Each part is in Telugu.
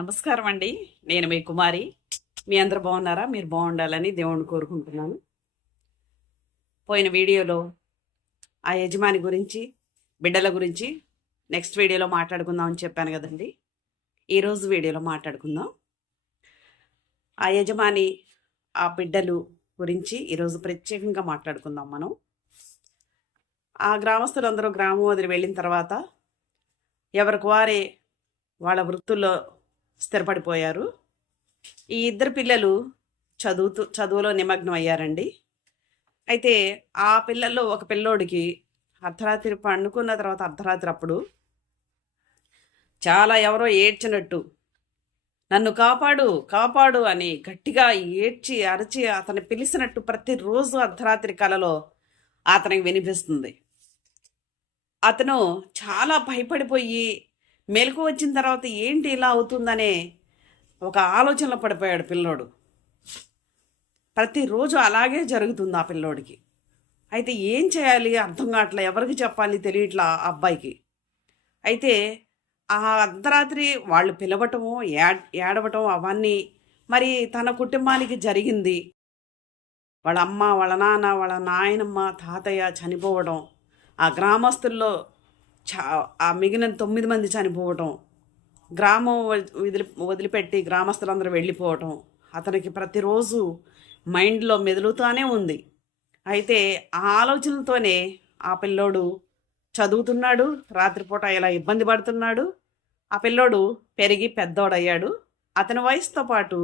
నమస్కారం అండి. నేను మీ కుమారి. మీ అందరూ బాగున్నారా? మీరు బాగుండాలని దేవుణ్ణి కోరుకుంటున్నాను. పోయిన వీడియోలో ఆ యజమాని గురించి, బిడ్డల గురించి నెక్స్ట్ వీడియోలో మాట్లాడుకుందాం అని చెప్పాను కదండి. ఈరోజు వీడియోలో మాట్లాడుకుందాం. ఆ యజమాని, ఆ బిడ్డలు గురించి ఈరోజు ప్రత్యేకంగా మాట్లాడుకుందాం మనం. ఆ గ్రామస్తులందరూ గ్రామం వదిలి వెళ్ళిన తర్వాత ఎవరికి వారే వాళ్ళ వృత్తుల్లో స్థిరపడిపోయారు. ఈ ఇద్దరు పిల్లలు చదువులో నిమగ్నం అయ్యారండి. అయితే ఆ పిల్లల్లో ఒక పిల్లోడికి అర్ధరాత్రి పండుకున్న తర్వాత అర్ధరాత్రి అప్పుడు చాలా ఎవరో ఏడ్చినట్టు, నన్ను కాపాడు కాపాడు అని గట్టిగా ఏడ్చి అరచి అతన్ని పిలిచినట్టు ప్రతిరోజు అర్ధరాత్రి కలలో అతనికి వినిపిస్తుంది. అతను చాలా భయపడిపోయి మెలకు వచ్చిన తర్వాత ఏంటి ఇలా అవుతుందనే ఒక ఆలోచనలో పడిపోయాడు పిల్లోడు. ప్రతిరోజు అలాగే జరుగుతుంది ఆ పిల్లోడికి. అయితే ఏం చేయాలి అర్థం కావట్లే, ఎవరికి చెప్పాలి తెలియట్లా ఆ అబ్బాయికి. అయితే ఆ అర్ధరాత్రి వాళ్ళు పిలవటము ఏడవటం అవన్నీ మరి తన కుటుంబానికి జరిగింది. వాళ్ళ అమ్మ, వాళ్ళ నాన్న, వాళ్ళ నాయనమ్మ, తాతయ్య చనిపోవడం, ఆ గ్రామస్తుల్లో ఆ మిగిలిన 9 మంది చనిపోవటం, గ్రామం వదిలిపెట్టి గ్రామస్తులందరూ వెళ్ళిపోవటం అతనికి ప్రతిరోజు మైండ్లో మెదులుతూనే ఉంది. అయితే ఆ ఆలోచనలతోనే ఆ పిల్లోడు చదువుతున్నాడు, రాత్రిపూట ఇలా ఇబ్బంది పడుతున్నాడు. ఆ పిల్లోడు పెరిగి పెద్దోడయ్యాడు. అతని వయసుతో పాటు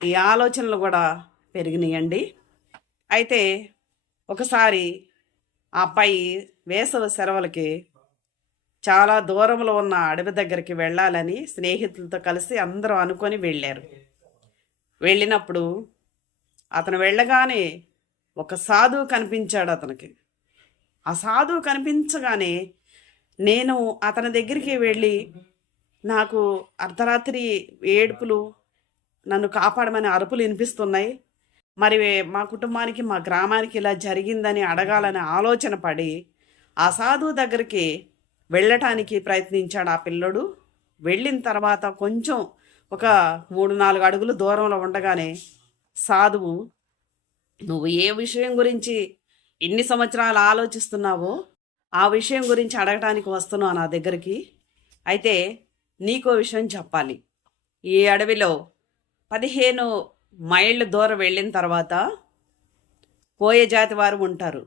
ఈ ఆలోచనలు కూడా పెరిగినాయండి. అయితే ఒకసారి ఆ అబ్బాయి వేసవి సెలవులకి చాలా దూరంలో ఉన్న అడవి దగ్గరికి వెళ్ళాలని స్నేహితులతో కలిసి అందరూ అనుకొని వెళ్ళారు. వెళ్ళినప్పుడు అతను వెళ్ళగానే ఒక సాధువు కనిపించాడు అతనికి. ఆ సాధువు కనిపించగానే నేను అతని దగ్గరికి వెళ్ళి, నాకు అర్ధరాత్రి ఏడుపులు, నన్ను కాపాడమని అరుపులు వినిపిస్తున్నాయి, మరి మా కుటుంబానికి మా గ్రామానికి ఇలా జరిగిందని అడగాలని ఆలోచన పడి ఆ సాధువు దగ్గరికి వెళ్ళటానికి ప్రయత్నించాడు ఆ పిల్లడు. వెళ్ళిన తర్వాత కొంచెం ఒక 3-4 అడుగులు దూరంలో ఉండగానే సాధువు, నువ్వు ఏ విషయం గురించి ఇన్ని సంవత్సరాలు ఆలోచిస్తున్నావో ఆ విషయం గురించి అడగటానికి వస్తున్నావు నా దగ్గరికి. అయితే నీకో విషయం చెప్పాలి. ఈ అడవిలో 15 మైళ్ళ దూరం వెళ్ళిన తర్వాత కోయ జాతి వారు ఉంటారు.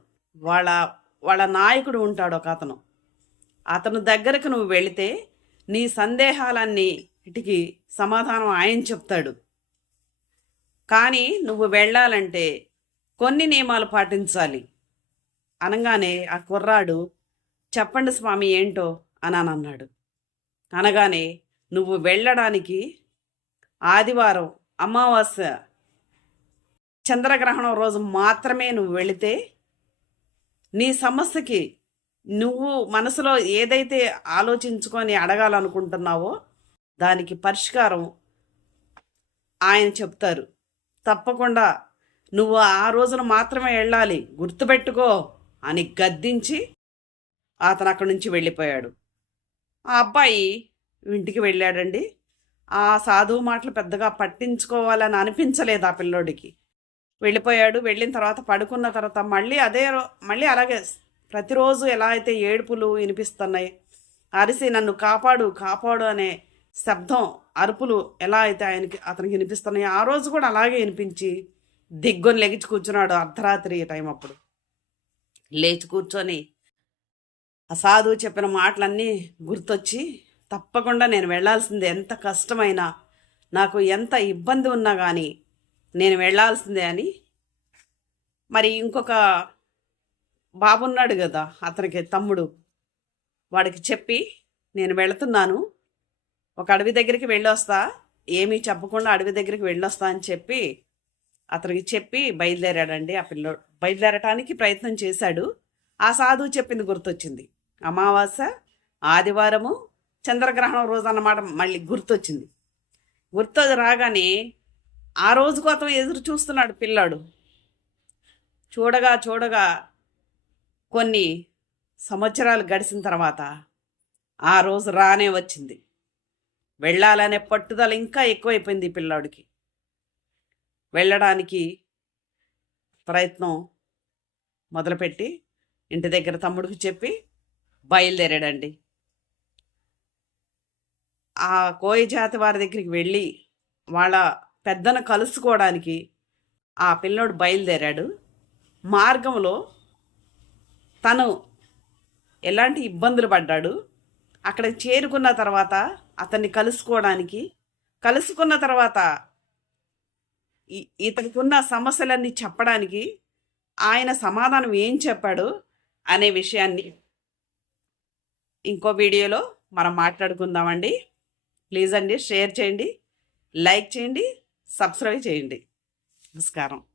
వాళ్ళ నాయకుడు ఉంటాడు ఒక అతను. అతను దగ్గరకు నువ్వు వెళితే నీ సందేహాలన్నిటికీ సమాధానం ఆయన చెప్తాడు. కానీ నువ్వు వెళ్ళాలంటే కొన్ని నియమాలు పాటించాలి. అనగానే ఆ కుర్రాడు, చెప్పండి స్వామి ఏంటో అని అన్నాడు. అనగానే, నువ్వు వెళ్ళడానికి ఆదివారం అమావాస్య చంద్రగ్రహణం రోజు మాత్రమే నువ్వు వెళితే నీ సమస్యకి నువ్వు మనసులో ఏదైతే ఆలోచించుకొని అడగాలనుకుంటున్నావో దానికి పరిష్కారం ఆయన చెప్తారు. తప్పకుండా నువ్వు ఆ రోజున మాత్రమే వెళ్ళాలి, గుర్తుపెట్టుకో అని గద్దించి అతను అక్కడి నుంచి వెళ్ళిపోయాడు. ఆ అబ్బాయి ఇంటికి వెళ్ళాడండి. ఆ సాధువు మాటలు పెద్దగా పట్టించుకోవాలని అనిపించలేదు ఆ పిల్లోడికి. వెళ్ళిపోయాడు. వెళ్ళిన తర్వాత పడుకున్న తర్వాత మళ్ళీ అలాగే ప్రతిరోజు ఎలా అయితే ఏడుపులు వినిపిస్తున్నాయి, అరిసి నన్ను కాపాడు కాపాడు అనే శబ్దం, అరుపులు ఎలా అయితే అతనికి వినిపిస్తున్నాయి, ఆ రోజు కూడా అలాగే వినిపించి దిగ్గుని లెగిచి కూర్చున్నాడు. అర్ధరాత్రి టైం అప్పుడు లేచి కూర్చొని ఆ సాధువు చెప్పిన మాటలన్నీ గుర్తొచ్చి, తప్పకుండా నేను వెళ్ళాల్సిందే, ఎంత కష్టమైనా నాకు ఎంత ఇబ్బంది ఉన్నా కానీ నేను వెళ్ళాల్సిందే అని. మరి ఇంకొక బాబున్నాడు కదా అతనికి తమ్ముడు, వాడికి చెప్పి నేను వెళుతున్నాను, ఒక అడవి దగ్గరికి వెళ్ళొస్తా, ఏమీ చెప్పకుండా అడవి దగ్గరికి వెళ్ళొస్తా అని చెప్పి అతనికి చెప్పి బయలుదేరాడండి. ఆ పిల్లోడు బయలుదేరటానికి ప్రయత్నం చేశాడు. ఆ సాధువు చెప్పింది గుర్తొచ్చింది. అమావాస్య, ఆదివారము, చంద్రగ్రహణం రోజు అన్నమాట మళ్ళీ గుర్తొచ్చింది. గుర్తు రాగానే ఆ రోజు కోసం ఎదురు చూస్తున్నాడు పిల్లాడు. చూడగా కొన్ని సంవత్సరాలు గడిచిన తర్వాత ఆ రోజు రానే వచ్చింది. వెళ్ళాలనే పట్టుదల ఇంకా ఎక్కువైపోయింది ఈ పిల్లాడికి. వెళ్ళడానికి ప్రయత్నం మొదలుపెట్టి ఇంటి దగ్గర తమ్ముడికి చెప్పి బయలుదేరాడండి. ఆ కోయ జాతి వారి దగ్గరికి వెళ్ళి వాళ్ళ పెద్దను కలుసుకోవడానికి ఆ పిల్లోడు బయలుదేరాడు. మార్గంలో తను ఎలాంటి ఇబ్బందులు పడ్డాడు. అక్కడ చేరుకున్న తర్వాత అతన్ని కలుసుకున్న తర్వాత ఇతనికి ఉన్న సమస్యలన్నీ చెప్పడానికి ఆయన సమాధానం ఏం చెప్పాడు అనే విషయాన్ని ఇంకో వీడియోలో మనం మాట్లాడుకుందామండి. ప్లీజ్ అండి, షేర్ చేయండి, లైక్ చేయండి, సబ్స్క్రైబ్ చేయండి. నమస్కారం.